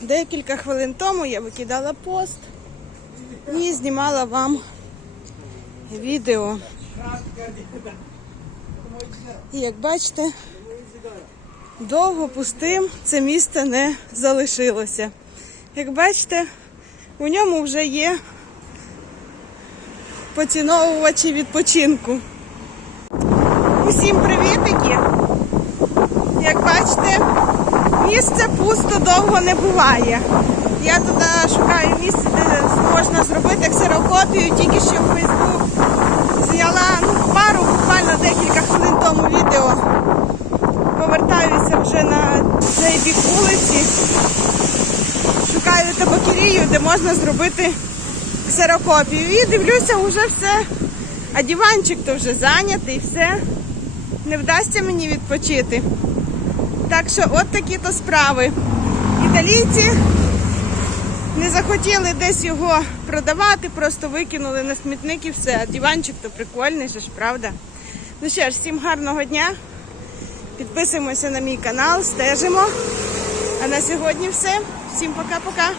Декілька хвилин тому я викидала пост і знімала вам відео. І як бачите, довго пустим це місце не залишилося. Як бачите, у ньому вже є поціновувачі відпочинку. Усім привітики! Як бачите, місце пусто довго не буває. Я туди шукаю місце, де можна зробити ксерокопію, тільки що в Фейсбук зняла ну, пару, буквально декілька хвилин тому відео. Повертаюся вже на цей бік вулиці. Шукаю табакерію, де можна зробити ксерокопію. І дивлюся, вже все. А диванчик то вже зайнятий, все. Не вдасться мені відпочити. Так що от такі то справи. Італійці не захотіли десь його продавати, просто викинули на смітник і все. А диванчик то прикольний, же ж, правда? Ну що ж, всім гарного дня. Підписуємося на мій канал, стежимо. А на сьогодні все. Всім пока-пока.